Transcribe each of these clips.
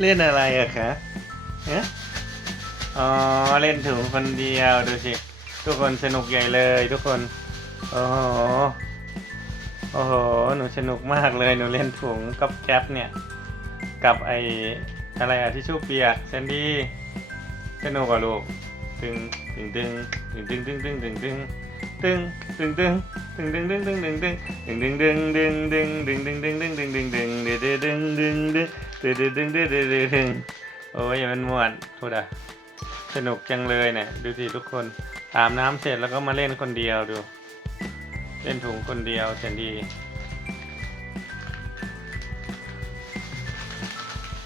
เล่นอะไรอะคะเอ๊ะอ๋อ เล่นถุงคนเดียวดูสิ ทุกคนสนุกใหญ่เลยทุกคน โอ้โห โอ้โห หนูสนุกมากเลย หนูเล่นถุงกับแก๊ปเนี่ย กับไออะไรอะที่ชู่เปียกแซนดี้สนุกกว่าลูก ตึงตึงตึงตึงตึงตึงตึงตึงตึงตึงตึง ตึงตึงตึงตึงตึงตึงตึงตึงตึงตึงตึงตึงตึงตึงตึงตึงตึงตึงดือดดึงดึงดึงดือดดึงดือดดึงดึงโอ้ยมันม่วนพูดอะสนุกจังเลยเนี่ยดูสิทุกคนอาบน้ำเสร็จแล้วก็มาเล่นคนเดียวดู เล่นถุงคนเดียวแซนดี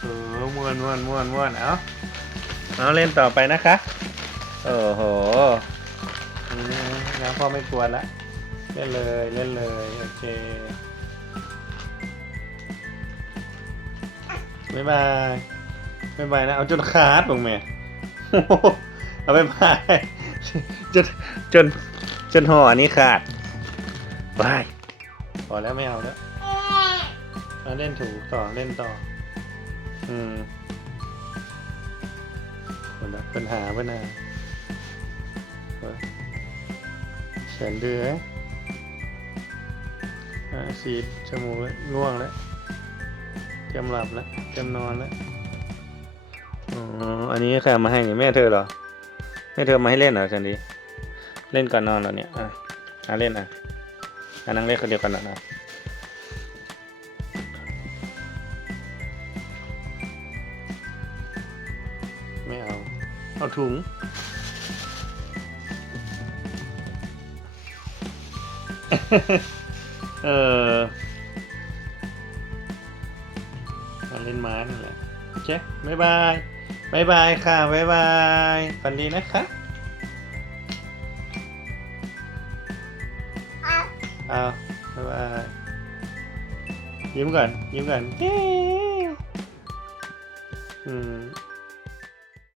เออม่วนม่วนม่วนม่วนเอ้าเอาเล่นต่อไปนะคะโอ้โหแล้วพ่อไม่กลัวละ เล่นเลยเล่นเลยโอเคบ๊ายบายบ๊ายบายนะ เอาจนขาดลงแม่เอาบ๊ายบายจนจนจนห่อนี้ขาดบายพอแล้วไม่เอาแล้วเอาเล่นถูต่อเล่นต่อ อืมคนละปัญหาปัญหาเขียนเดือ อ่าสีดจมูกแล้วง่วงแล้วเตรียมหลับแล้วเตรียมนอนแล้วอ๋ออันนี้ใครเอามาให้เนี่ยแม่เธอเหรอแม่เธอเอามาให้เล่นเหรอจันดีเล่นก่อนนอนเหรอเนี่ยอะอะเล่นอะอะนั่งเล่นคนเดียวกันนะนะไม่เอา เอาถุง เออเอาเล่นไม้นั่นแหละโอเคบายบายบายบายค่ะบายบายฝันดีนะคะเอาบายบายยิ้มก่อนยิ้มก่อนเย้อืม